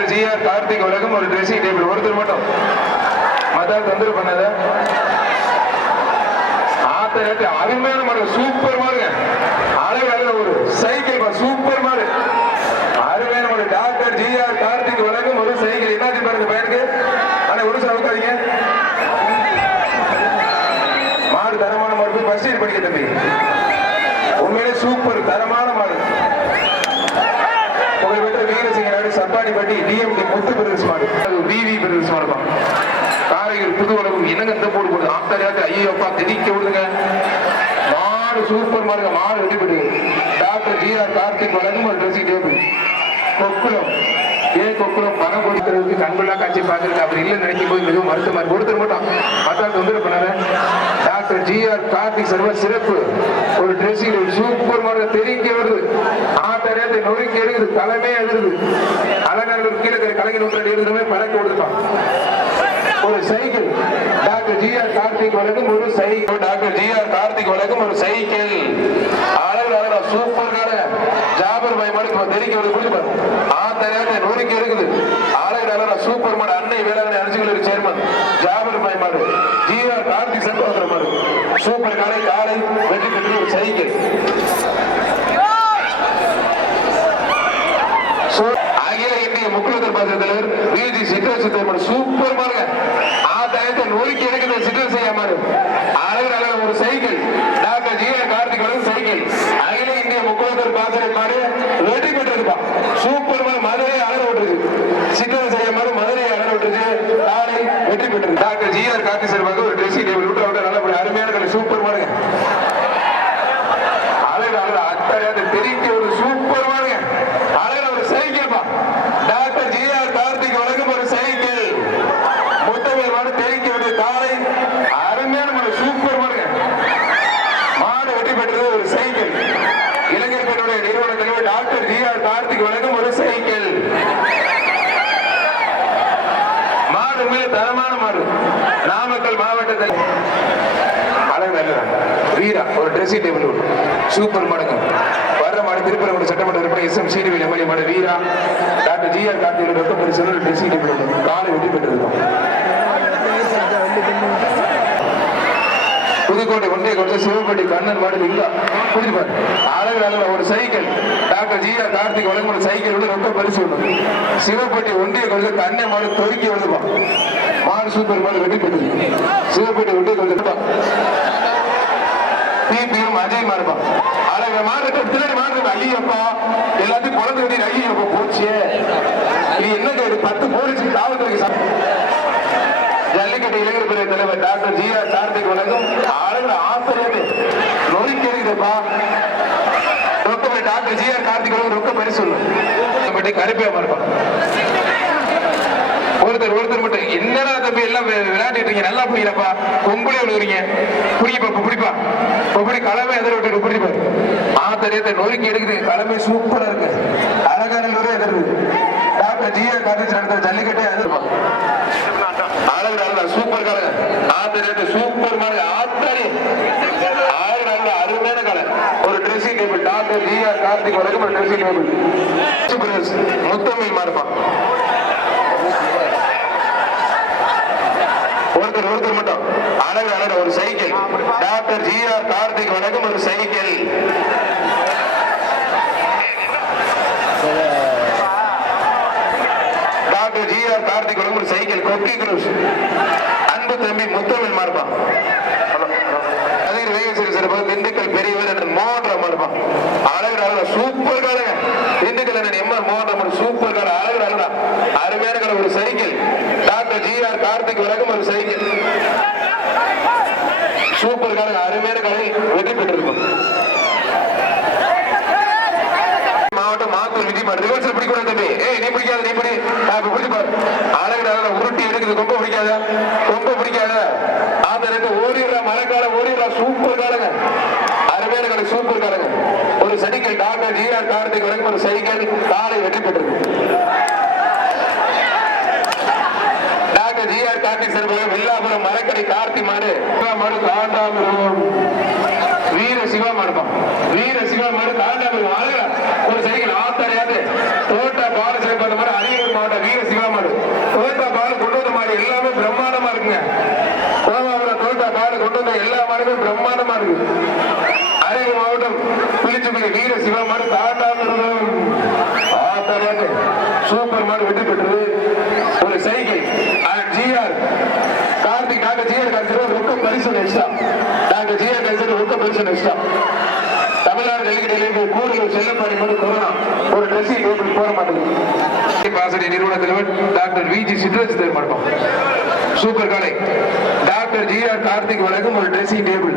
Doctor G R Karthik உலகம் ஒரு dressing table ஒருத்தர் மட்டும். மதா தொந்தரவு பண்ணாத. ஆத்த நேரத்து அருமையான மாடு சூப்பர் மாடுங்க. அழகாக ஒரு சைக்கிள் சூப்பர் மாடு. அருமையான மாடு. டாக்டர் ஜி ஆர் கார்த்திக் உலகம் ஒரு சைக்கிள் என்னாச்சு பாருங்க பையனுக்கு? ஆனா ஒரு சார் உட்காதீங்க மாடு தரமான மாடு போய் ஃபர்ஸ்ட் படிக்க தம்பி. உண்மையிலே சூப்பர் தரமான மாடு. உங்களை பெற்ற வீரசிங்க நாடு சப்பாடிப்பட்டி டிஎம்டி முத்து பிரதேச மாடு விவி பிரதேச மாடு தான். காரையூர் புது உலகம் என்னங்க இந்த போடு. போடுது ஆத்தரியாத்து ஐயோ அப்பா திதிக்க விடுங்க. மாடு சூப்பர் மாடுங்க. மாடு வெட்டி போடுது டாக்டர் ஜி ஆர் கார்த்திக் வழங்கும் ஒரு ட்ரெஸ்ஸிங் டேபிள் கொக்குளம். ஏ கொக்குளம் பணம் கொடுக்கிறதுக்கு கண்கொள்ளா காட்சி பார்த்துருக்கு. அப்படி இல்லை நினைக்கும் போது மிகவும் வருத்தமா ஒருத்தர் மட்டும் மற்ற தொந்தரவு பண்ணாத டாக்டர் ஜி ஆர் கார்த்திக் சர்வ சிறப்பு. ஒரு ட்ரெஸ்ஸிங் ஒரு சூப்பர் மாடல தெரிக்க வருது. ஆட்டரேத்தை நொறுக்கி எடுக்குது தலைமே எழுது அலங்காரம் கீழே கலைஞர் நூற்றாண்டு எழுதுமே பழக்க கொடுத்தான் ஒரு cycle. Doctor G R Karthik வழக்கும் ஒரு cycle. Doctor G R Karthik வழக்கும் ஒரு சைக்கிள். அழகு அழகா சூப்பர் கார ஜாபர் பாய் மாடு இப்ப தெரிக்க வருது புரிஞ்சு பாரு. நொறுக்கி இருக்குது அழகு அழகா சூப்பர் மாடு அன்னை வேளாண் அரிசிகள் சேர்மன் ஜாபர் பாய் மாடு ஜி ஆர் கார்த்திக் சட்டோதர மாடு சூப்பர் காலை காலை வெற்றி பெற்று ஒரு சைக்கிள் சோ- அகில இந்திய முக்குலத்தர் பாச தலைவர் விஜி சித்தர் சித்தர் சூப்பர் பாருங்க. ஆதாயத்தை நொறுக்கி எடுக்கிற சித்தர் செய்ய மாறு அழகு அழகு ஒரு cycle. Doctor G R Karthik cycle. அகில இந்திய முக்குலத்தர் பாசறை மாடு வெற்றி பெற்றிருப்பா சூப்பர் மாடு மதுரை அழகு விட்டுருச்சு சித்தர் செய்ய மாறு மதுரை அழகு விட்டுருச்சு நாளை வெற்றி பெற்றது டாக்டர் ஜி ஆர் கார்த்திக் சார்பாக ஒரு ட்ரெஸ்ஸிங் டேபிள் விட்டு விட்டு நல்ல அருமையான கலை சூப்பர் மாடுங்க அழகு அழகு அத்தகைய தெரிக்க ஒரு சூப்பர் மாடுங்க அழகு ஒரு சைக்கிள் பா டாக்டர் ஜி ஆர் கார்த்திக் வழங்கும் ஒரு சைக்கிள் முத்தமிழ் மாடு தெரிக்க ஒரு காலை அருமையான மாடு சூப்பர் மாடுங்க மாடு வெற்றி பெற்றது ஒரு சைக்கிள் இளைஞர் பெண்ணுடைய நிறுவன தலைவர் டாக்டர் ஜி ஆர் கார்த்திக் வழங்கும் ஒரு சைக்கிள் மாடு மிக தரமான மாடு நாமக்கல் மாவட்டத்தில் அழகு நல்லதா வீரா ஒரு ட்ரெஸ்ஸிங் சூப்பர் மாடுங்க. வர்ற மாடு திருப்பரங்குடி சட்டமன்ற உறுப்பினர் எஸ் எம் சீனிவேல் எம்எல்ஏ மாடு வீரா. டாக்டர் ஜி ஆர் கார்த்திகை ரொக்க பரிசு ஒரு ட்ரெஸ்ஸிங் டேபிள் காலை வெற்றி பெற்றிருக்கோம். புதுக்கோட்டை ஒன்றிய கொஞ்சம் சிவப்பட்டி கண்ணன் மாடு இல்லா. புரிஞ்சு பாரு. அழகு அழகு ஒரு cycle. Doctor G R Karthik வழங்கும் ஒரு சைக்கிள் வந்து ரொம்ப பரிசு ஒன்று சிவப்பட்டி ஒன்றிய கொஞ்சம் கண்ணை மாடு தொறுக்கி விழுதுப்பான் மாடு சூப்பர் மாடு வெற்றி பெற்றது. சிவப்பட்டி ஒன்றிய கொஞ்சம் பிபியும் அஜய் மாறுபான் அழகு மாறுக்கு பின்னாடி மாறு ஐயப்பா எல்லாத்தையும் குழந்தை வெட்டி ஐயப்பா போச்சே இது என்ன இது? பத்து போலீஸ் காவல்துறைக்கு ஜல்லிக்கட்டு இளைஞர் பிரிவு தலைவர் டாக்டர் ஜி ஆர் கார்த்திக் வணக்கம். அழகு ஆசிரியர் நொறுக்கிறதுப்பா ரொக்கப்படி டாக்டர் ஜி ஆர் கார்த்திக் வழங்கும் ரொக்க பரிசு கருப்பே கருப்பையா ஒருத்தர் ஒருத்தர் மட்டும் என்னடா தம்பி எல்லாம் விளையாடிட்டு இருக்கீங்க நல்லா புரியலப்பா. கொம்புலி விழுகுறீங்க புரியப்பா இப்ப பிடிப்பா களமே கலவை எதிர விட்டு புரியுப்பா. ஆத்தரியத்தை நொறுக்கி எடுக்குது. களமே சூப்பரா இருக்கு. அழகான எதிர்வு டாக்டர் ஜி ஆர் காலேஜ் நடந்த ஜல்லிக்கட்டே எதிர்ப்பா அழகு சூப்பர் கலை. ஆத்தரியத்தை சூப்பர் மாதிரி ஆத்தரி அழகு அழகா அருமையான கலை. ஒரு dressing table doctor G R Karthik வரைக்கும் ஒரு ட்ரெஸ்ஸிங் டேபிள் முத்தமிழ் மாறுப்பான் ஒருத்தர் ஒருத்தர் மட்டும். அழகு அழகு ஒரு cycle. Doctor G R Karthik வணக்கம் ஒரு cycle. Doctor G R Karthik வணக்கம் ஒரு சைக்கிள். கொக்கி குரூஸ். அன்பு தம்பி முத்தமிழ் மார்பான் அதே வேகசரி சிறப்பு திண்டுக்கல் பெரியவர் என்ற மோகன் மாறுபான் அழகு அழகு சூப்பர் காலங்க திண்டுக்கல் என்ற எம்ஆர் மோகன் சூப்பர் கால. அழகு அழகா அருமையான ஒரு cycle. Doctor G R Karthik வழங்கும் ஒரு சைக்கிள் சூப்பர் கால அருமையான வெற்றி பெற்றிருக்கும் மாவட்டம் மாத்தூர் விஜய் மாடு ரிவர்சல் பிடிக்கூடாது தம்பி. ஏய் நீ பிடிக்காத நீ பிடி. இப்ப பிடிச்சு பாரு. அழகு அழகா உருட்டி எடுக்குது. ரொம்ப பிடிக்காத. ரொம்ப பிடிக்காத. அந்த ரெண்டு ஓடிடுறா மரக்கால ஓடிடுறா சூப்பர் காலங்க. அருமையான கடை சூப்பர் காலங்க. ஒரு சைக்கிள் டாக்டர் ஜிஆர் கார்த்திக் வரைக்கும் ஒரு சைக்கிள் காலை வெற்றி பெற்றது கார்த்தி கார்த்தி மாடு மாடு காண்டாமிருகம் வீர சிவா மாடுப்பான் வீர சிவா மாடு காண்டாமிருகம் ஆளுங்க ஒரு சரிக்கு ஆத்தாரியாது தோட்ட பால் சேர்ப்பது மாதிரி அரியலூர் மாவட்டம் வீர சிவா மாடு தோட்ட பால் கொண்டு வந்த மாடு எல்லாமே பிரம்மாண்டமா இருக்குங்க கோவாவில் தோட்ட பால் கொண்டு வந்த எல்லா மாடுமே பிரம்மாண்டமா இருக்கு அரியலூர் மாவட்டம் பிலிச்சுமணி வீர சிவா மாடு காண்டாமிருகம் ஆத்தாரியாது சூப்பர் மாடு வெற்றி பெற்றது ஒரு சைக்கிள் ஜிஆர் கன்சிடர் பரிசு டாக்டர் பரிசு தமிழ்நாடு கூடுதல் செல்லப்பாடி மட்டும் கொரோனா. ஒரு ட்ரெஸ்ஸிங் டேபிள் போட மாட்டேங்குது? நிறுவன தலைவர் டாக்டர் விஜி சிட்ரஸ் சூப்பர் காலை. டாக்டர் ஜிஆர் கார்த்திக் வழங்கும் ஒரு ட்ரெஸ்ஸிங் டேபிள்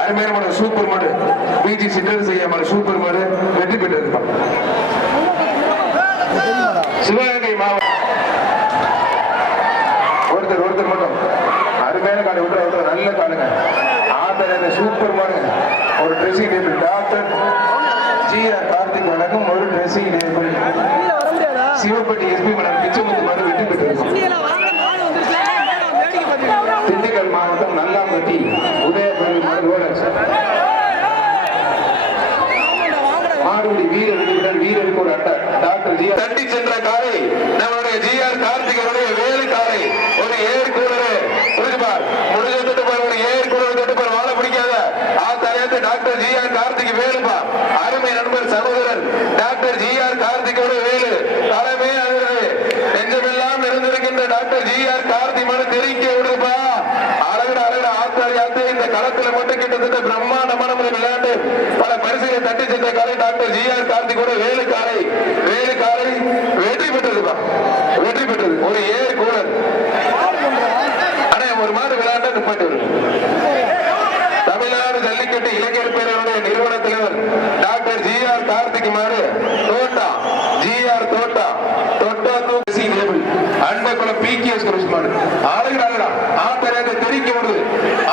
அருமையான சூப்பர் மாடு பிஜி சிட்டர் செய்ய சூப்பர் மாடு வெற்றி பெற்றிருப்பா சிவகங்கை மாவட்டம் ஒருத்தர் ஒருத்தர் மட்டும் அருமையான காடு விட்டு ஒருத்தர் நல்ல காடுங்க ஆத்தர் சூப்பர் மாடுங்க ஒரு dressing table doctor G R Karthik வணக்கம் ஒரு dressing table Sivapatti SP Malar Pichamuthu மாதிரி விட்டு பெற்றிருக்கும் திண்டுக்கல் மாவட்டம் நல்லாம்பட்டி. உதயபுரி மாடு ரோலக்ஸ் மாடுபடி வீரர்கள் வீரருக்கு ஒரு அட்டை டாக்டர் ஜி தட்டி சென்ற காரை நம்மளுடைய கார்த்திக் அவருடைய வேலு காரை ஒரு ஏர் கூலரு புரிஞ்சுப்பார் முடிஞ்ச தொட்டுப்பார் ஒரு ஏர் கூலர் தொட்டுப்பார் வாழ பிடிக்காத ஆ டாக்டர் ஜி ஆர் கார்த்திக் வேலுப்பா. அருமை நண்பர் சகோதரன் டாக்டர் ஜி ஆர் கார்த்திகோட வேலு. தலைமை அழகு நெஞ்சமெல்லாம் இருந்திருக்கின்ற டாக்டர் ஜி ஆர் கார்த்திக் மனு தெரிவிக்க விடுதுப்பா அழகு அழகு ஆத்தாரி இந்த களத்துல மட்டும் கிட்டத்தட்ட பிரம்மாண்டமான விளையாட்டு பல பரிசுகளை தட்டி சென்ற காலை டாக்டர் ஜி ஆர் கார்த்திகோட வேலு காலை வேலு காலை வெற்றி பெற்ற வெற்றி பெற்றது ஒரு ஏர் கூலர் ஆனா ஒரு மாடு விளையாண்டா நிப்பாட்டு வருது தமிழ்நாடு ஜல்லிக்கட்டு இளைஞர் பேரவையுடைய நிறுவன தலைவர் டாக்டர் ஜி ஆர் கார்த்திக் மாறு தோட்டா ஜி ஆர் தோட்டா தொட்டா தூசி label Andakulam P K S Cruz மாடு ஆளுங்க ஆளுடா ஆத்தரையாக தெரிக்க விடுது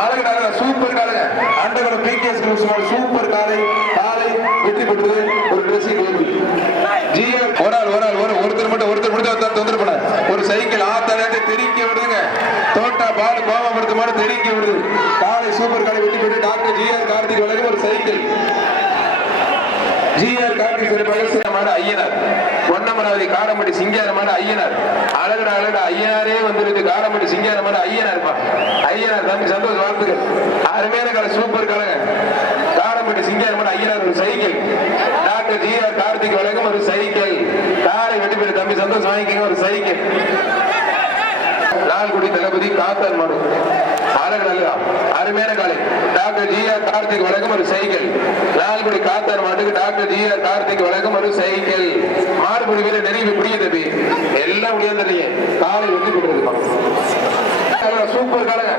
ஆளுங்க ஆளுடா super காலுங்க Andakulam P K S Cruz மாடு சூப்பர் காலை காலை வெற்றி பெற்றது ஒரு ட்ரெஸ்ஸிங் லேபிள் ஜி ஆர் ஒரு ஆள் ஒரு ஆள் ஒரு ஒருத்தர் மட்டும் ஒருத்தர் முடிஞ்ச ஒருத்தர் தொந்தரவு பண்ண ஒரு சைக்கிள் ஆத்தரையாக தெரிக்க விடுதுங்க தோட்டா பால் கோபப்படுத்த மாடு தெரிக்க விடுது காலை சூப்பர் காலை வெட்டி போட்டு டாக்டர் ஜிஆர் கார்த்திக் வழங்கும் ஒரு சைக்கிள் ஜிஆர் கார்த்திக் ஐயனார். பொன்னமராவதி காரமட்டி சிங்காரமான ஐயனார். அழகடா அழகடா ஐயனாரே வந்துருக்கு காரமட்டி சிங்காரமான ஐயனார் ஐயனார் தம்பி சந்தோஷ வாழ்த்துக்கள். அருமையான கலை சூப்பர் காலங்க. காரமட்டி சிங்காரமான ஐயனார் ஒரு சைக்கிள். டாக்டர் ஜிஆர் கார்த்திக் வழங்கும் ஒரு சைக்கிள். காரை வெட்டி தம்பி சந்தோஷம் வாங்கிக்கங்க ஒரு சைக்கிள். லால்குடி தளபதி காத்தல் மனு காலங்கள் நல்லதா அருமையான காலை. டாக்டர் ஜி ஆர் கார்த்திக் வழக்கம் ஒரு சைக்கிள். லால்குடி காத்தார் மாட்டுக்கு டாக்டர் ஜி ஆர் கார்த்திக் வழக்கம் ஒரு சைக்கிள். மாடுபடி வீரர் நெருங்கி புடிய தம்பி எல்லாம் முடியாதுலையே காலை வெட்டி கொடுத்துருக்கோம் சூப்பர் காலங்க.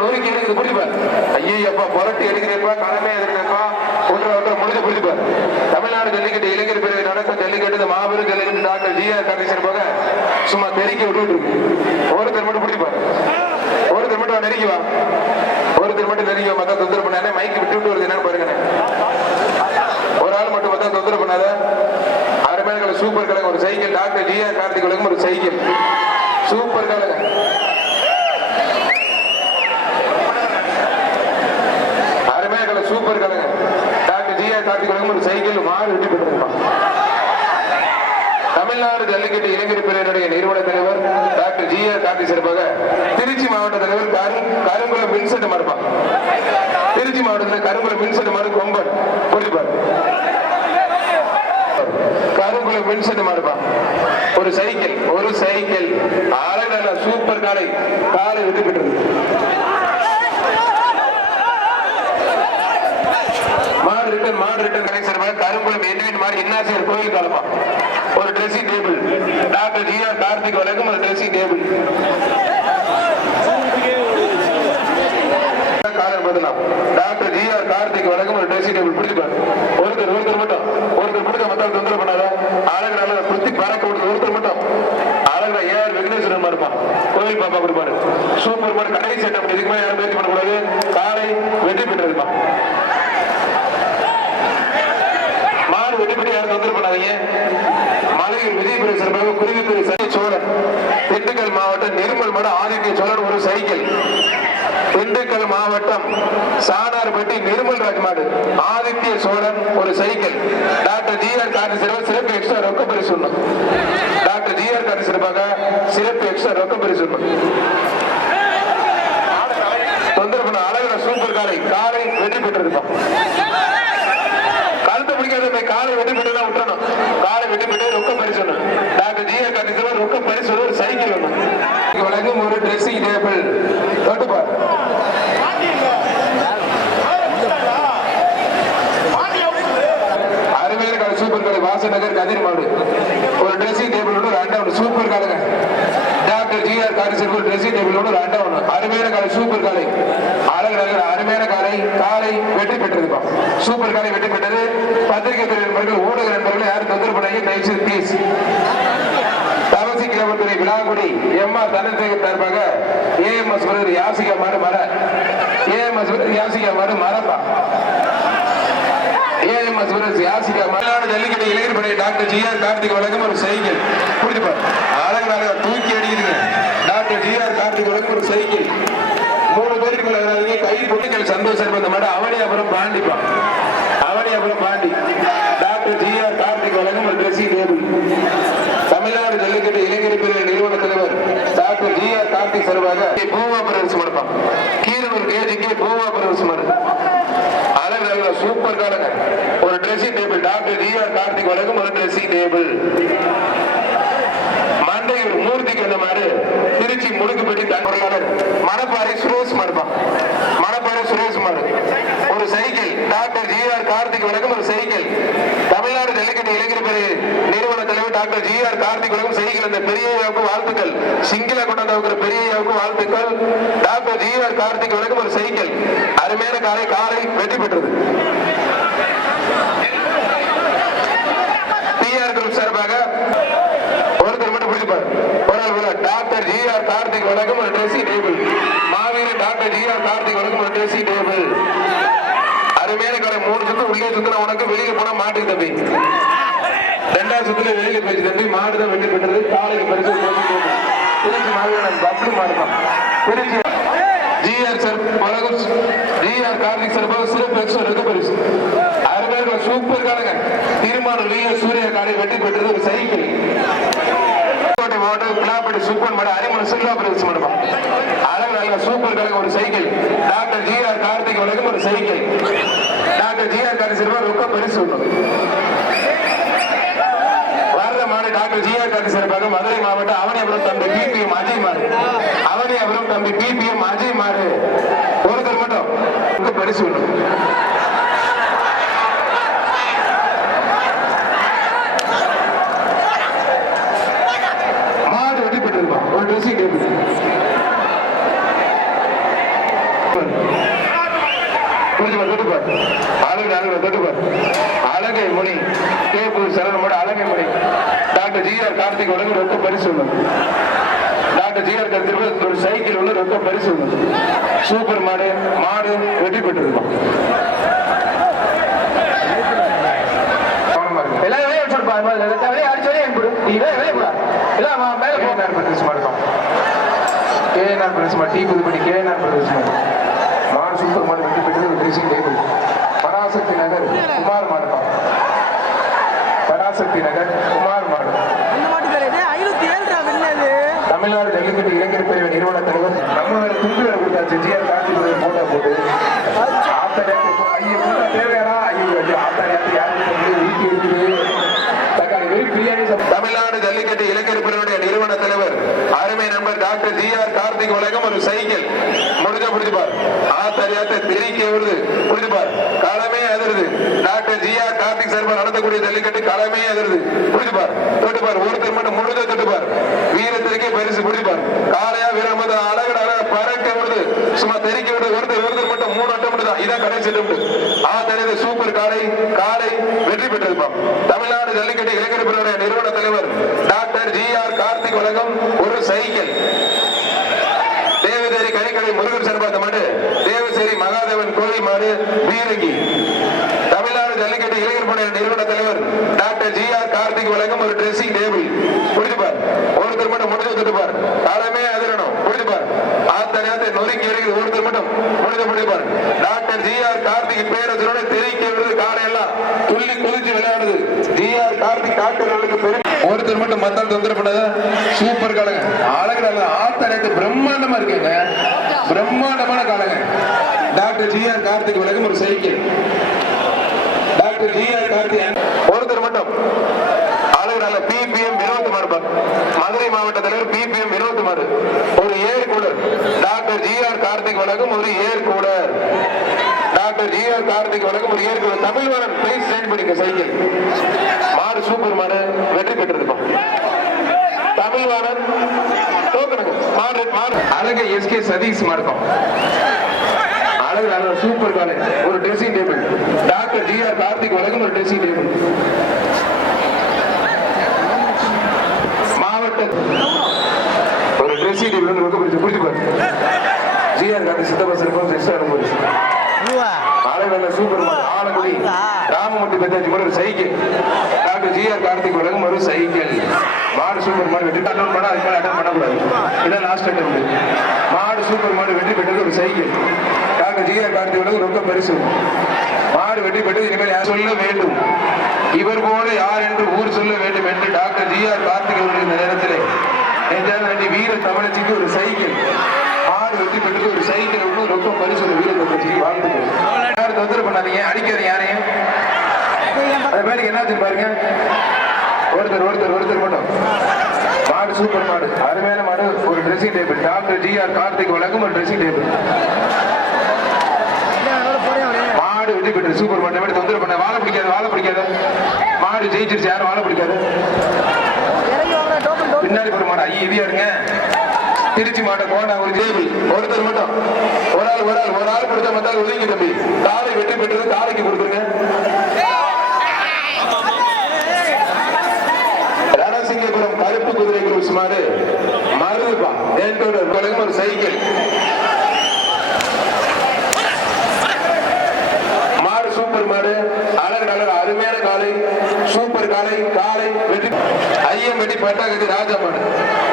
நொறுக்கி பிடிப்பார் அப்பா புரட்டி எடுக்கிறப்பா கடமை எதிர்க்கிறப்பா ஒன்று ஒன்று முடிஞ்சு பிடிப்பார் தமிழ்நாடு ஜல்லிக்கட்டு இளைஞர் பிரிவு நடக்கும் ஜல்லிக்கட்டு இந்த மாபெரும் ஜல்லிக்கட்டு டாக்டர் ஜி ஆர் போக சும்மா தெறிக்க விட்டுட்டு இருக்கு. ஒருத்தர் மட்டும் பிடிப்பார் மட்டும் நெருங்கி வா. ஒருத்தர் மட்டும் நெருங்கி வா மத்த தொந்தரவு பண்ணானே மைக்கு விட்டு விட்டு வருது என்னன்னு பாருங்க ஒரு ஆள் மட்டும் மத்த தொந்தரவு பண்ணாத. அரை அருமையான கலை சூப்பர் கலங்க ஒரு cycle doctor G R Karthik வழங்கும் ஒரு சைக்கிள். சூப்பர் கலங்க அருமையான கலை சூப்பர் கலங்க டாக்டர் ஜி ஆர் கார்த்திக் வழங்கும் ஒரு சைக்கிள் மாறு வெட்டி பெற்றிருப்பான் தமிழ்நாடு ஜல்லிக்கட்டு இளைஞர் பிரிவினுடைய நிறுவன தலைவர் ஜி சிறப்பாக திருச்சி மாவட்ட தலைவர் கரு கருங்குளம் மின்செட்டு மறுப்பான் திருச்சி மாவட்டத்தில் கருங்குளம் மின்செட்டு மறு கொம்பன் புரிப்பார் கருங்குளம் மின்செட்டு மறுப்பான் ஒரு சைக்கிள் ஒரு சைக்கிள். அழகான சூப்பர் காலை காலை வெற்றி பெற்றது மாடு ரிட்டன் மாடு ரிட்டன் கனெக்ஷன் கருங்குளம் என்வின் மாடு இன்னாசியர் கோயில் காலமா? ஒரு dressing table doctor G R Karthik வழங்கும் ஒரு ட்ரெஸ்ஸிங் டேபிள் பதிலாம் டாக்டர் ஜி ஆர் கார்த்திக் ஒரு ட்ரெஸ்ஸிங் டேபிள் ஒருத்தர் ஒருத்தர் மட்டும். ஒருத்தர் பிடிக்க மத்தவங்க தொந்தரவு பண்ணாத. அழகு நல்ல குத்தி பறக்க விடுறது ஒருத்தர் மட்டும். அழகுல ஏஆர் இருப்பான். கோயில் பாப்பா கொடுப்பாரு. சூப்பர் மாடு. கடைசி செட்டப் இதுக்கு மேலே யாரும் பேச்சு பண்ணக்கூடாது காலை வெற்றி பெற்றிருப்பான் மாடு வெட்டிப்படி யாரும் தொந்தரவு பண்ணாதீங்க மலையில் விஜயபுரி சிறப்பாக குருவித்துறை சனி சோழன் திண்டுக்கல் மாவட்டம் நிர்மல் மட ஆதித்ய சோழன் ஒரு சைக்கிள். திண்டுக்கல் மாவட்டம் சாணார்பட்டி நிர்மல் ராஜ்மாடு ஆதித்ய சோழன் ஒரு cycle. Doctor G R Karthi சிறப்பு சிறப்பு எக்ஸ்ட்ரா ரொக்க பரிசு ஒண்ணு டாக்டர் ஜி ஆர் கார்த்தி சிறப்பாக சிறப்பு எக்ஸ்ட்ரா ரொக்க பரிசு ஒண்ணு தொந்தரவு பண்ண அழகுல சூப்பர் காலை காலை வெற்றி பெற்றிருக்கோம் கழுத்தை பிடிக்காத காலை வெற்றி அருமையான காலை சூப்பர் காலை. அழகு அழகு அருமையான காலை காலை வெற்றி பெற்றதுப்பா சூப்பர் காலை வெற்றி பெற்றது. பத்திரிகை துறை நண்பர்கள் ஊடக நண்பர்கள் யாரும் தொந்தரவு பண்ணாங்க தயவுசெய்து ப்ளீஸ் தவசி கிராமத்துறை விழாக்குடி தனசேகர் சார்பாக யாசிகா மாடு மர ஏஎம்எஸ் விருது யாசிகா மாடு மரப்பா ஏஎம்எஸ் யாசிகா மயிலாடு ஜல்லிக்கட்டு இளைஞர் படை டாக்டர் ஜி ஆர் கார்த்திக் வழக்கம் ஒரு சைக்கிள் புரிஞ்சுப்பார் அழகு அழகா தூக்கி அடிக்குதுங்க டாக்டர் ஜி ஆர் கார்த்திக் வழங்கும் ஒரு சைக்கிள் மூணு பேருக்குள்ள வராதீங்க கை பொண்ணுகள் சந்தோஷம் இந்த மாதிரி பாண்டிப்பான். பாண்டிப்பா அப்புறம் Pandi. Doctor G R Karthik வழங்கும் ஒரு ட்ரெஸ்ஸிங் டேபிள் தமிழ்நாடு ஜல்லிக்கட்டு இளைஞர் பிரிவு நிறுவன தலைவர் டாக்டர் ஜி ஆர் கார்த்திக் சார்பாக பூவா பிரதர்ஸ் மடப்பம் கீரவர் கேஜிக்கு பூவா பிரதர்ஸ் மடம் அழகு அழகு சூப்பர் காலங்க ஒரு dressing table doctor G R Karthik வழங்கும் ஒரு ட்ரெஸ்ஸிங் டேபிள் மண்டையூர் மூர்த்திக்கு அந்த மாதிரி திருச்சி முடுக்குப்பட்டி தன்பொருளாளர் மணப்பாறை சுரேஷ் மறுப்பான் சுரேஷ்குமார். ஒரு cycle. Doctor G R Karthik வழக்கம் ஒரு சைக்கிள். தமிழ்நாடு ஜல்லிக்கட்டு இளைஞர் பெரிய நிறுவன தலைவர் டாக்டர் ஜி ஆர் கார்த்திக் வழக்கம் சைக்கிள். அந்த பெரியவுக்கு வாழ்த்துக்கள். சிங்கள கொண்டாந்து பெரியவுக்கு வாழ்த்துக்கள். டாக்டர் ஜி ஆர் கார்த்திக் வழக்கம் ஒரு சைக்கிள். அருமையான காலை காலை வெற்றி பெற்றது. டிஆர் குரூப் சார்பாக ஒருத்தர் மட்டும் பிடிச்சுப்பார் ஒரு டாக்டர் ஜி ஆர் கார்த்திக் வழக்கம் ஒரு ட்ரெஸ்ஸிங் டேபிள் மாவீரன் டாக்டர் ஜி ஆர் கார்த்திக் வழங்கும் ஒரு ட்ரெஸ்ஸிங் டேபிள் அருமையான காலை மூணு சுத்து உள்ளே சுத்துனா உனக்கு வெளியில போனா மாட்டுக்கு ரெண்டாவது சுத்துல வெளியில போயிடுச்சு தம்பி மாடு தான் வெற்றி பெற்றது காலைக்கு பரிசு ஒரு ட்ரெஸ்ஸிங் டேபிள் திருச்சி மாவீரன் பப்ளு மாடுதான். திருச்சி ஜிஆர் சார் வழங்கும் ஜிஆர் கார்த்திக் சார்பாக சிறப்பு எக்ஸ்ட்ரா இருக்க பரிசு. அருமையான சூப்பர் காலங்க தீர்மானம் வீர சூரிய காலை வெற்றி பெற்றது ஒரு சைக்கிள். கோட்டை மாவட்டம் பிளாப்பட்டி சூப்பர் மாடு அரிமன் சில்லா பிரதேச மண்டபம் அழகு நல்ல சூப்பர் கழக ஒரு cycle. Doctor G R Karthik வழக்கம் ஒரு cycle. Doctor G R Karthik சிறுவா ரொக்க பரிசு ஒன்று வரத மாடு டாக்டர் ஜி ஆர் கார்த்திக் சிறப்பாக மதுரை மாவட்டம் அவனியபுரம் தம்பி பிபிஎம் அஜய் மாறு அவனியபுரம் தம்பி பிபிஎம் அஜய் மாறு ஒருத்தர் மட்டும் பரிசு வேணும் மாடு வெட்டி பெற்றிருப்பான் ஒரு ட்ரெஸ்ஸிங் டேபிள் புரிஞ்சுப்பார் தொட்டுப்பார் அழகு அழகு தொட்டுப்பார் அழகை மணி கேப்பூர் சரணமோட அழகை மணி டாக்டர் கார்த்திக் வழங்கும் ரொக்க பரிசு உள்ளது டாக்டர் ஜி ஆர் கார்த்திக் ஒரு சைக்கிள் உள்ள ரொக்க பரிசு உள்ளது சூப்பர் மாடு மாடு வெற்றி பெற்றிருப்பான் எல்லாம் வெளியே வெளியே அடிச்சு வெளியே வெளியே போடா. எல்லாம் மேலே கேஎன்ஆர் பிரதேசம் கேஎன்ஆர் பிரதேசம் டீ கேஎன்ஆர் பிரதேசம் மாடு. சூப்பர் மாடு வெட்டி பெற்றது ட்ரெஸ்ஸிங் டேபிள் பராசக்தி நகர் குமார் மாடுதான் பராசக்தி நகர் குமார் மாடு. தமிழ்நாடு ஜல்லிக்கட்டு இளைஞர் பிரிவு நிறுவன தலைவர் நம்ம துண்டு வேற கொடுத்தாச்சு. ஜிஆர் கார்த்திக் போட்டோ போட்டு. ஆத்தா ஐயோ போட்டா ஐயோ ஐயோ ஆத்தா நேரத்தை யாருக்கு தெரியுது வீட்டு இருக்குது. தமிழ்நாடு ஜல்லிக்கட்டு இளைஞர் பிரிவுடைய நிறுவன தலைவர் அருமை நண்பர் டாக்டர் ஜி ஆர் கார்த்திக் உலகம் ஒரு சைக்கிள். முடிஞ்ச முடிச்சுப்பார் ஆத்தரியாத்த திரிக்கே வருது புரிஞ்சுப்பார் களமே அதிருது. டாக்டர் ஜி ஆர் கார்த்திக் சார்பார் நடத்தக்கூடிய ஜல்லிக்கட்டு களமே அதிருது. புரிஞ்சுப்பார் தொட்டுப்பார் ஒருத்தர் மட்டும் முழுத தொட்டுப்பார் வீரத்திற்கே பரிசு. புரிஞ்சுப்பார் காளையா வீரமத அழகட அழக சும்மா தெரிக்க விட்டு ஒருத்தர் ஒருத்தர் மட்டும் மூணு அட்டம் தான் இதான் கடைசி அட்டம் ஆ தெரியுது சூப்பர் காலை காலை வெற்றி பெற்றிருப்பான் தமிழ்நாடு ஜல்லிக்கட்டு இளைஞர் பிரிவுடைய நிறுவன தலைவர் டாக்டர் ஜி ஆர் கார்த்திக் உலகம் ஒரு சைக்கிள். தேவதேரி கனிக்கடை முருகன் சார்பாக மாட்டு தேவசேரி மகாதேவன் கோழி மாடு பீரங்கி. தமிழ்நாடு ஜல்லிக்கட்டு இளைஞர் படை நிறுவன தலைவர் டாக்டர் ஜி ஆர் கார்த்திக் உலகம் ஒரு ட்ரெஸ்ஸிங் டேபிள் புரிஞ்சுப்பார் ஒருத்தர் மட்டும் முடிஞ்சு தட்டுப்பார் காலமே அதிரணும் புரிஞ்சுப்பார் ஆத்த நேரத்தை ஒருத்தர் மட்டும். முடிஞ்சு முடிப்பார் டாக்டர் ஜி ஆர் கார்த்திக் பேரத்தோட தெரிவிக்க விடுது காலையெல்லாம் துள்ளி குதிச்சு விளையாடுது. ஜி ஆர் கார்த்திக் டாக்டர் அவர்களுக்கு பெரும் ஒருத்தர் மட்டும் மத்தால் தொந்தரவு பண்ணாத சூப்பர் காலங்க அழகு நல்ல ஆத்த நேரத்து பிரம்மாண்டமா இருக்குங்க. பிரம்மாண்டமான காலங்க டாக்டர் ஜி ஆர் கார்த்திக் வழங்கும் ஒரு cycle doctor G R Karthik ஒருத்தர் மட்டும் அழகு நல்ல பிபிஎம் வினோத் மார்பன் மதுரை மாவட்ட தலைவர் பிபிஎம் வினோத் மாடு ஒரு air cooler doctor G R Karthik ஒரு air doctor G R Karthik வழங்கும் ஒரு air cooler Thamizhvaran prize sign பண்ணிக்க சைக்கிள். மாடு சூப்பர் மாடு வெற்றி பெற்றிருக்கோம். தமிழ்வாணன் டோக்கனுங்க மாடு மாடு. அழக எஸ்கே சதீஷ் மாடுக்கும் அழகு நல்ல சூப்பர் காலை ஒரு dressing table doctor G R Karthik வழங்கும் ஒரு ட்ரெஸ்ஸிங் டேபிள் மாவட்ட ஒரு ட்ரெஸ்ஸிங் டேபிள் வந்து ரொம்ப பிடிச்சி பிடிச்சி பாரு ஜி ஆர் கார்த்திக் சித்தப்பா போது அழகு நல்ல சூப்பர் மாடு ஆலங்குடி ராமமூர்த்தி பெத்தாச்சி கூட ஒரு cycle. Doctor G R Karthik வழங்கும் ஒரு சைக்கிள். மாடு சூப்பர் மாடு வெற்றி அட்டன் பண்ணா அதுக்கு மேல அட்டன் பண்ணக்கூடாது. இதான் லாஸ்ட் அட்டன் மாடு சூப்பர் மாடு வெற்றி பெற்றது ஒரு cycle. Doctor G R Karthik வழங்கும் ரொம்ப பரிசு. மாடு வெற்றி பெற்றது இனிமேல் யார் சொல்ல வேண்டும்? இவர் போல யார் என்று ஊர் சொல்ல வேண்டும் என்று டாக்டர் ஜி ஆர் கார்த்திக் அவர்கள் இந்த நேரத்திலே. வீர தமிழச்சிக்கு ஒரு சைக்கிள். மாடு வெற்றி பெற்று ஒரு சைக்கிள் ஒன்று ரொம்ப பரிசு அந்த வீர தமிழச்சிக்கு வாழ்த்துக்கள் யாரும் தொந்தரவு பண்ணாதீங்க. அடிக்காத யாரையும். அது மாதிரி என்ன பாருங்க. ஒருத்தர் ஒருத்தர் ஒருத்தர் மட்டும். மாடு சூப்பர் மாடு. அருமையான மாடு. ஒரு dressing table doctor G R Karthik வழங்கும் ஒரு ட்ரெஸ்ஸிங் டேபிள் மாடு வெற்றி பெற்று சூப்பர் மாடு. மாதிரி தொந்தரவு பண்ண வாழை பிடிக்காது வாழை பிடிக்காது. மாடு ஜெயிச்சிருச்சு யாரும் வாழை பிடிக்காது. பின்னாடி போற மாடு ஐயா இதையா இருங்க திருச்சி மாட்டை கோண்டா ஒரு ஒருத்தர் மட்டும். ஒரு ஆள் ஒரு ஆள் ஒரு ஆள் கொடுத்தா மத்தாள் ஒதுங்கி தம்பி. காலை வெற்றி பெற்றது காலைக்கு கொடுத்துருங்க. ரணசிங்கபுரம் கருப்பு குதிரை குரூஸ் மாடு. மருதுப்பா நேற்றோட கழகம் ஒரு சைக்கிள். மாடு சூப்பர் மாடு. அழகு அழகு அருமையான காலை. சூப்பர் காலை காலை வெட்டி ஐயம் வெட்டி பட்டாக்கத்தி ராஜா மாடு.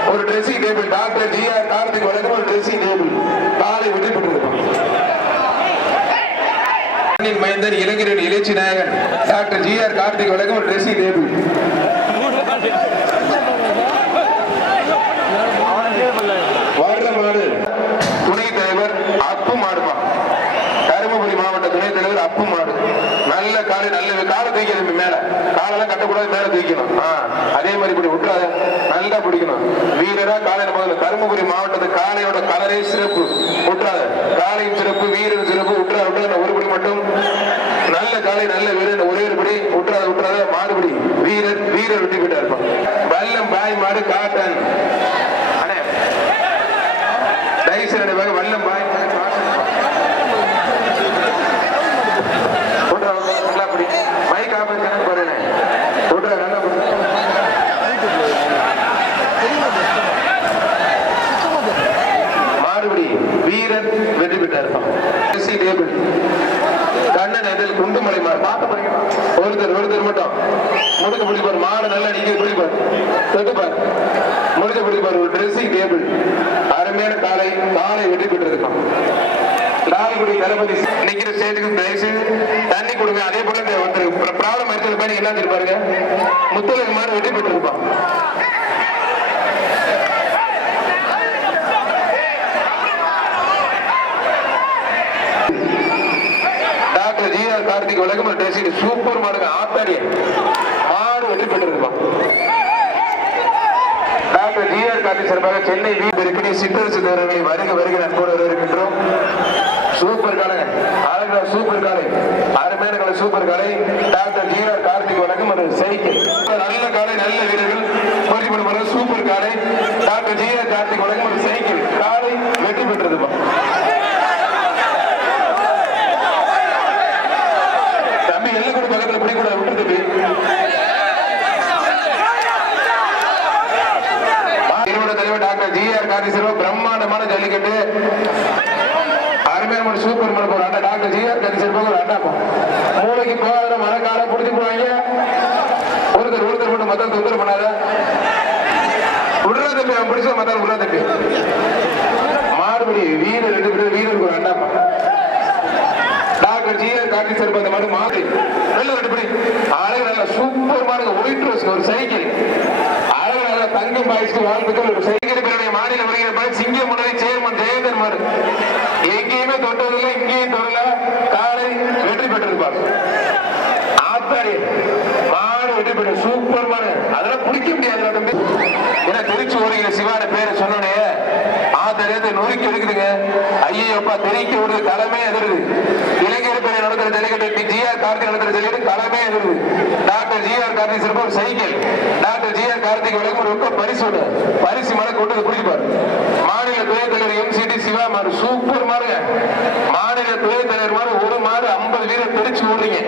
ஒரு dressing table doctor G R Karthik வழங்கும் ஒரு ட்ரெஸ்ஸிங் டேபிள் காலை வெற்றி பெற்றிருப்பான் மண்ணின் மைந்தன் இளைஞரின் இளைச்சி நாயகன் டாக்டர் ஜி ஆர் கார்த்திக் வழங்கும் ஒரு ட்ரெஸ்ஸிங் டேபிள் வருட துணை தலைவர் அப்பு மாடுப்பா தருமபுரி மாவட்ட துணை தலைவர் அப்பு மாடு. நல்ல காலை நல்ல காலை தூக்கணும் மேல. காலெல்லாம் கட்டக்கூடாது மேல தூக்கணும் ஆ, அதே மாதிரி இப்படி விட்டுறாத. நல்லா பிடிக்கணும். வீரரா காலையில முதல்ல தருமபுரி மாவட்டத்து காலையோட கலரே சிறப்பு விட்டுறாத காலையும் சிறப்பு வீரரும் சிறப்பு விட்டுறா விட்டுறா ஒரு படி மட்டும் நல்ல காலை நல்ல வீரர் ஒரே ஒரு படி உற்றாத விட்டுறாத மாடுபடி வீரர் வீரர் வெட்டி போயிட்டா இருப்பான் வல்லம் பாய் மாடு காட்டன் அண்ணே வல்லம் பாய் மாடு காட்டன் விட்றா, மைக் ஆஃப் பாருங்க விட்றா, நல்லா படி மாறுபடி வீரன் வெற்றி பெற்றார் கடைசி டேபிள் கண்ணன் எதில் குண்டுமலை மாறு ஒருத்தர் ஒருத்தர் மட்டும். முடுக்க பிடிப்பார் மாடு நல்லா நீங்க பிடிப்பார் தொட்டுப்பார் முடிக்க பிடிப்பார் ஒரு ட்ரெஸ்ஸிங் டேபிள் அருமையான காலை காலை வெற்றி பெற்றிருக்கான். லால்குடி தளபதி நிக்கிற ஸ்டேட்டுக்கு தயவுசெய்து தண்ணி கொடுங்க. அதே போல இந்த ஒருத்தர் ப்ராப்ளம் இருக்கிற மாதிரி என்ன பாருங்க முத்தலகு வெற்றி பெற்றிருப்பான் டாக்டர் ஜி உலகம் கார்த்திக் ட்ரெஸ்ஸிங் சூப்பர் மாடுங்க ஆத்தாடிய மாடு வெற்றி பெற்றிருப்பான் டாக்டர் ஜி ஆர் காட்டி சார்பாக சென்னை வி பெருக்கினி சிற்றரசு தேர்தலை வருக வருக நட்போடு வருகின்றோம். சூப்பர் காலை அழகா சூப்பர் காலை அருமையான காலை சூப்பர் காலை டாக்டர் ஜி ஆர் கார்த்திக் வழக்கம் ஒரு சைக்கிள் நல்ல காலை நல்ல வீரர்கள். போட்டி போடுவாங்க சூப்பர் காலை டாக்டர் ஜி ஆர் கார்த்திக் வழக்கம் ஒரு சைக்கிள் காலை வெற்றி பெற்றதுமா தம்பி எல்லை கூட பக்கத்துல பிடிக்கூடாது விட்டு தம்பி நிறுவன தலைவர் காரியசரம் பிரம்மாண்டமான ஜல்லிக்கட்டு. அருமையான சூப்பர் மேன் போற டாக்டர் ஜிஆர் ஆர் போக செல்வம் ஒரு அண்ணா மூளைக்கு போகாத மரக்கால பிடிச்சி போவாங்க. ஒருத்தர் ஒருத்தர் மட்டும் மத்தம் தொந்தரவு பண்ணாத. விடுறா தம்பி அவன் பிடிச்ச மத்தால் விடுறா தம்பி. மாறுபடி வீரர் ரெண்டு பேரும் வீரருக்கு ஒரு அண்ணாப்பா டாக்டர் ஜி காட்டி சார் அந்த மாதிரி மாதிரி நல்ல ரெண்டு படி அழகு நல்ல சூப்பர் மாடுங்க ஒயிட் ரோஸ் ஒரு சைக்கிள். அழகு நல்ல தங்கம் பாய்ச்சி வாழ்ந்து ஒரு சைக்கிள். பேருடைய மாநில வருகிற சிங்க முன்னாடி சேர்மன் ஜெயதன் மாடு எங்கேயுமே தொட்டதில்லை இங்கேயும் தொடல. காலை வெற்றி பெற்றிருப்பார். ஆத்தாரி மாடு வெற்றி பெற்ற சூப்பர் மாடு அதெல்லாம் பிடிக்க முடியாது தம்பி. ஏன்னா திருச்சி ஓடுகிற சிவான பேரை சொன்னோடனே ஆத்தரியத்தை நொறுக்கி எடுக்குதுங்க. ஐயோப்பா தெரிவிக்க விடுது களமே எதிருது எங்கள் ஜல்லிக்கட்டு ஜி ஆர் கார்த்திக் நடத்துற ஜல்லிக்கட்டு களமே எதிர்வு டாக்டர் ஜி ஆர் கார்த்திக் சிறப்பு cycle doctor G R Karthik வழங்கும் ரொக்க பரிசு பரிசு மேல கொண்டு பிடிப்பார். மாநில துணைத் தலைவர் எம்சிடி சிவா மாறு சூப்பர் மாறுங்க மாநில துணைத் தலைவர் மாறு ஒரு மாறு ஐம்பது வீரர் தெரிச்சு விடுறீங்க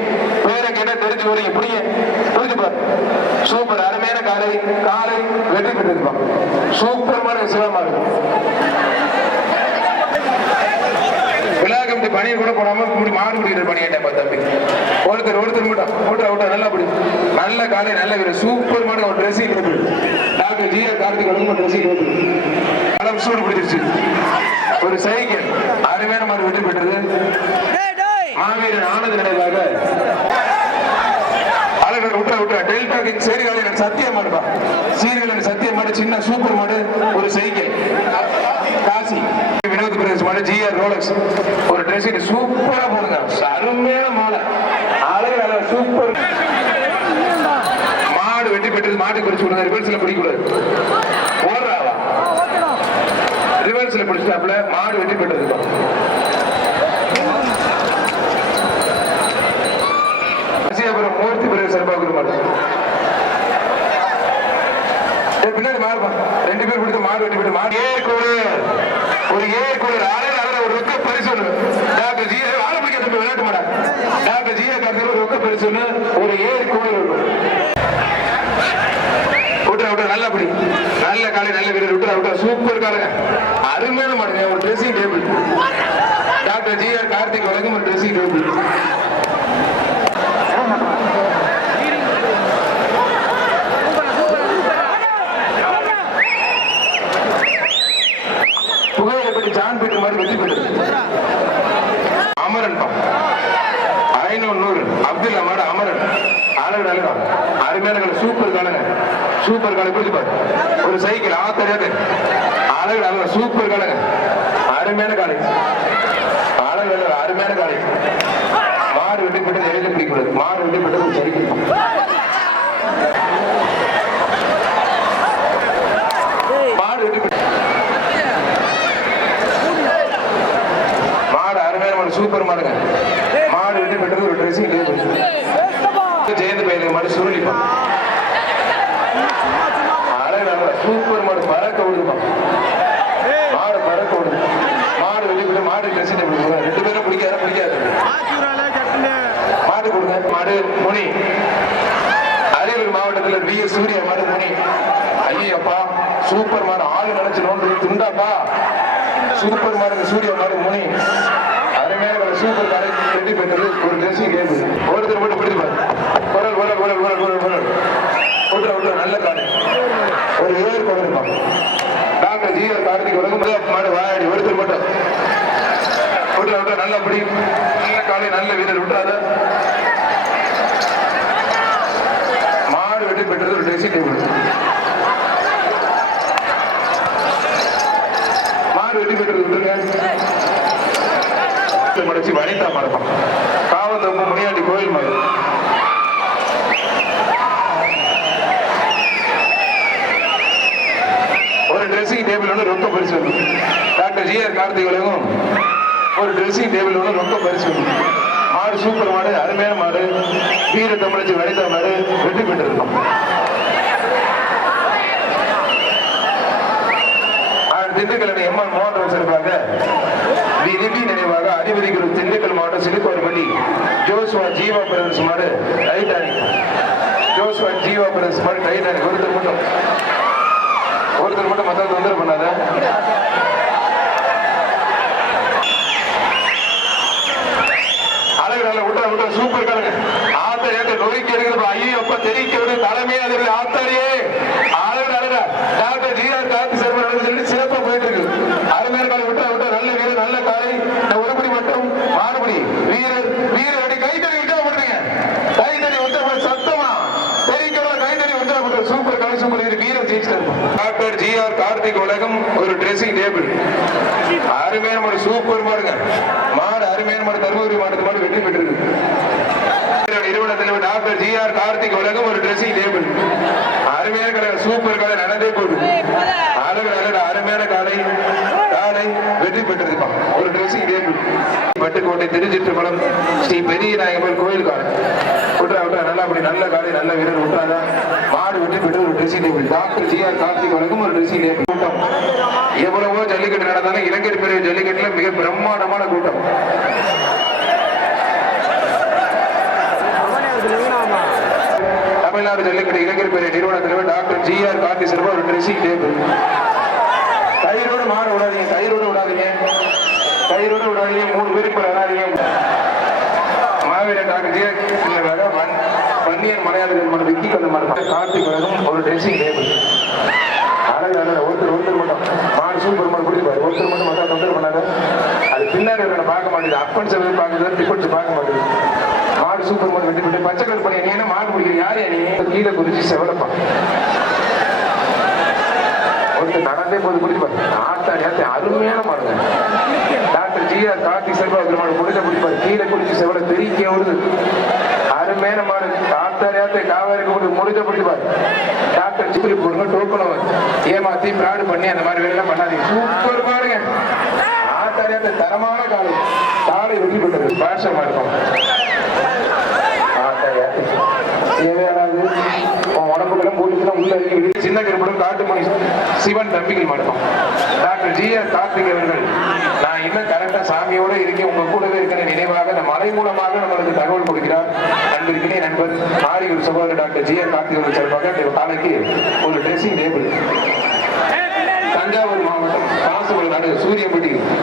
பேரை கேட்டா தெரிச்சு விடுறீங்க புரியுங்க புரிஞ்சுப்பார் சூப்பர். அருமையான காலை காலை வெற்றி பெற்றிருப்பான் சூப்பர் மாறு சிவா மாறு கமிட்டி பணியை கூட போடாம முடி மாடு முடிக்கிற பணி கேட்டேன் தம்பி? ஒருத்தர் ஒருத்தர் மட்டும் ஓட்டுற ஓட்டுற நல்லா அப்படி நல்ல காலை நல்ல வீரர். சூப்பரமான ஒரு dressing table doctor G R Karthik ஒரு ட்ரெஸ்ஸிங் டேபிள் களம் சூடு பிடிச்சிருச்சு. ஒரு சைக்கிள். அருமையான மாடு வெற்றி பெற்றது. மாவீரன் ஆனது நினைவாக. அழகர் விட்டுற விட்டுற டெல்டா கிங் சீர்காழியில் சத்தியம் மாடுப்பா. சீர்காழியில் சத்தியம் மாடு சின்ன சூப்பர் மாடு ஒரு சைக்கிள். மாடு ஜிஆர் ரோலக்ஸ் ஒரு சூப்பரா போடுங்க. அருமையான மாலை. அழகு சூப்பர் மாடு வெட்டி பெற்றது மாட்டு குறிச்சு விடுங்க ரிவர்ஸ்ல பிடிக்கூடாது ஓடுறாவா மாடு வெட்டி பெற்றது அசியாபுரம் மூர்த்தி பிறகு சிறப்பாக குருமாடு பின்னாடி மாறுப்பா ரெண்டு பேர் கொடுத்து மாடு வெட்டி விட்டு மாடு ஏ கூட ஒரு ஏ குளிர் அழகு அழகு ஒரு ரொக்க பரிசு டாக்டர் ஜி ஆள பிடிக்க தம்பி விளையாட்டு மாடா. டாக்டர் ஜி கார்த்திக் ஒரு ரொக்க பரிசு ஒரு ஏ கூடு விட்டுற விட்டுற நல்ல படி. நல்ல காலை நல்ல வீரர். விட்டுற விட்டுற. சூப்பர் காலுங்க அருமையான மாட்டேன் ஒரு dressing table doctor G R Karthik வழங்கும் ஒரு ட்ரெஸ்ஸிங் டேபிள் புகையில பெட்டி ஜான் பீட்டர் மாதிரி வெற்றி பெற்றது அமரன் பா ஐநூறு நூறு அப்துல்லா மாடு அமரன் அழகு அழகா அருமையான சூப்பர் காலங்க சூப்பர் காலை புரிஞ்சு பாரு. ஒரு சைக்கிள் ஆத்தரியாது அழகு அழகா சூப்பர் காலங்க அருமையான காலை. அழகு அழகு அருமையான காலை. மாடு வெட்டி பெற்றது எழுதி பிடிக்கூடாது மாடு வெட்டி பெற்றது மாடு மாடு அருமையான மாடு சூப்பர் மாடுங்க. மாடு வெட்டி பெற்றது ஒரு ட்ரெஸ்ஸிங் டேபிள் ஜெயந்த் பையனுக்கு மாடு சுருளிப்பான் அழகு அழகு சூப்பர் மாடு பறக்க விடுதுமா மாடு பறக்க விடுது மாடு வெட்டி பெற்று மாடு ட்ரெஸ்ஸிங் டேபிள் ரெண்டு பேரும் பிடிக்காத பிடிக்காது மாடு கொடுங்க மாடு முனி அரியலூர் மாவட்டத்தில் வி எஸ் சூர்யா மாடு முனி ஐயப்பா சூப்பர் மாடு ஆளு நினைச்சு நோண்டு துண்டாப்பா? சூப்பர் மாடு சூரிய மாடு முனி. அருமையான ஒரு சூப்பர் மாடு வெற்றி பெற்றது ஒரு ட்ரெஸ்ஸிங் கேம் ஒருத்தர் மட்டும் பிடிச்சு பாரு. குரல் குரல் குரல் குரல் குரல் குரல். விட்டுற விட்டுற நல்ல காடு. ஒரு ஏழு குரல் டாக்டர் ஜீவ கார்த்திக் உலகம் மாடு வாயாடி ஒருத்தர் மட்டும். விட்டுற விட்டுற நல்ல படி நல்ல காலை நல்ல வீரர் விட்டுறாத. மாடு வெற்றி பெற்றது ஒரு ட்ரெஸ்ஸிங் டேபிள் மாடு வெற்றி பெற்று விட்டுருங்க முடிச்சு வனிதா மரபம் காவல் காவத்தொப்பு முனியாண்டி கோயில் மாதிரி. ஒரு ட்ரெஸ்ஸிங் டேபிள் ஒன்று ரொம்ப பரிசு டாக்டர் ஜி ஆர் கார்த்திக் ஒரு ட்ரெஸ்ஸிங் டேபிள் ஒன்று ரொம்ப பரிசு மாடு சூப்பர் மாடு அருமையான மாடு. வீர தமிழச்சி வனிதா மாடு வெற்றி பெற்றிருக்கோம் திண்டுக்கல் அணி எம்என் மோகன் சிறப்பாக விரும்பி நினைவாக அதிபதிகள் திண்டுக்கல் மாவட்டம் சிலுக்கோர்பள்ளி ஜோஸ்வா ஜீவா பிரதர்ஸ் மாடு டைட்டானிக் ஜோஸ்வா ஜீவா பிரதர்ஸ் மாடு டைட்டானிக் ஒருத்தர் மட்டும். ஒருத்தர் மட்டும் மத்த தொந்தரவு பண்ணாது அழகு நல்ல விட்டுற விட்டுற சூப்பர் கலங்க ஆத்தர் ஏத்த நொறுக்கி எடுக்கிறது ஐயோ அப்ப தெரிவிக்கிறது தலைமை அதில் ஆத்தாரியே அழகு அழகா டாக்டர் ஜிஆர் காந்தி சர்மா சொல்லி சிறப்பா போயிட்டு இருக்கு அருமையான காலை விட்டுற விட்டுற நல்ல வீரர் நல்ல காலை இந்த ஒருபடி மட்டும் மாறுபடி வீரர் வீரர் அப்படி கை தடி விட்டா போட்டுருங்க கை தடி விட்டா சத்தமா தெரிவிக்கிறவங்க கை தடி விட்டா போட்டு சூப்பர் காலை சூப்பர் வீரர் வீரர் ஜெயிச்சிட்டாரு டாக்டர் ஜிஆர் கார்த்திக் உலகம் ஒரு ட்ரெஸ்ஸிங் டேபிள் அருமையான மாடு சூப்பர் மாடுங்க. மாடு அருமையான மாடு தருமபுரி மாடு மாடு வெற்றி பெற்றிருக்கு. நிறுவன தலைவர் டாக்டர் ஜி ஆர் கார்த்திக் உலகம் ஒரு ட்ரெஸ்ஸிங் டேபிள் அருமையான கடை சூப்பர் கடை நடந்தே போகுது. அழகு அழகு அருமையான காலை காலை வெற்றி பெற்றதுப்பா ஒரு ட்ரெஸ்ஸிங் டேபிள் பட்டுக்கோட்டை திருச்சிற்றம்பலம் ஸ்ரீ பெரிய நாயகர் கோயில் காலை விட்றா விட்றா நல்லா அப்படி நல்ல காலை நல்ல வீரர் விட்டாதான் மாடு வெற்றி பெற்று ஒரு dressing table doctor G R Karthik உலகம் ஒரு ட்ரெஸ்ஸிங் டேபிள் கூட்டம். எவ்வளவோ ஜல்லிக்கட்டு நடந்தாலும் இளைஞர் பெரிய ஜல்லிக்கட்டுல மிக பிரம்மாண்டமான கூட்டம். தமிழ்நாடு ஜல்லிக்கட்டு இளைஞர் பெரிய நிறுவன தலைவர் டாக்டர் ஜி ஆர் கார்த்தி சிறப்பு ஒரு ட்ரெஸ்ஸிங் டேபிள் கயிறோடு மாடு விடாதீங்க கயிறோடு விடாதீங்க. கயிறோடு விடாதீங்க மூணு பேருக்கு விடாதீங்க மாவீரன் டாக்டர் ஜி ஆர் சின்னதாக வன் பன்னியன் மலையாளர்கள் மன விக்கி கந்த மரம் கார்த்திக் கழகம் ஒரு ட்ரெஸ்ஸிங் டேபிள் அழகு அழகு ஒருத்தர் ஒருத்தர் மட்டும். மாடு சூப்பர் மாடு பிடிப்பாரு ஒருத்தர் மட்டும் மட்டும் தொந்தரவு பண்ணாரு அது பின்னாடி இருக்கிற பார்க்க மாட்டேங்குது. அப்பன் செல்வது பார்க்குறது டிப்பட்ஸ் பார்க்க மாட்டேங்குது. மாடு சூப்பர் மாடு வெட்டி விட்டு பச்சை கலர் பண்ணி நீ என்ன மாடு பிடிக்கிற? யார் நீ? கீழே குறிச்சு செவலப்பா. ஒருத்தர் நடந்தே போது பிடிச்சு பாரு. ஆத்தாடி அருமையான மாடுங்க. Doctor G R Karthik Selva மாடு முடிஞ்ச பிடிப்பாரு கீழே குறிச்சு செவலை தெறிக்க வருது. அருமையான மாடு ஆத்தாடி ஆத்தா போட்டு முடிஞ்ச பிடிப்பாரு டாக்டர் சிப்பிலி போடுங்க டோக்கணும் ஏமாத்தி பிராடு பண்ணி அந்த மாதிரி வேலையெல்லாம் பண்ணாதீங்க. சூப்பர் பாருங்க. ஆத்தாடி தரமான காலை காலை வெற்றி பெற்றது. பாஷமா இருக்கும் தேவையானது உள்ள இறங்கி விடு. சின்ன கருப்படம் காட்டுமணி சிவன் தம்பிகள் மட்டும் டாக்டர் ஜி ஆர் கார்த்திக் அவர்கள் நான் இன்னும் கரெக்டா சாமியோட இருக்கேன். உங்க கூடவே இருக்கிற நினைவாக இந்த மலை மூலமாக நம்மளுக்கு தகவல் கொடுக்கிறார். அன்பிற்கினே நண்பர் ஆரியூர் சகோதரர் டாக்டர் ஜி ஆர் கார்த்திக் அவர்கள் சார்பாக இந்த காலைக்கு ஒரு ட்ரெஸ்ஸிங் டேபிள் தஞ்சாவூர் மாவட்டம் பாசமலை நாடு சூரியப்பட்டி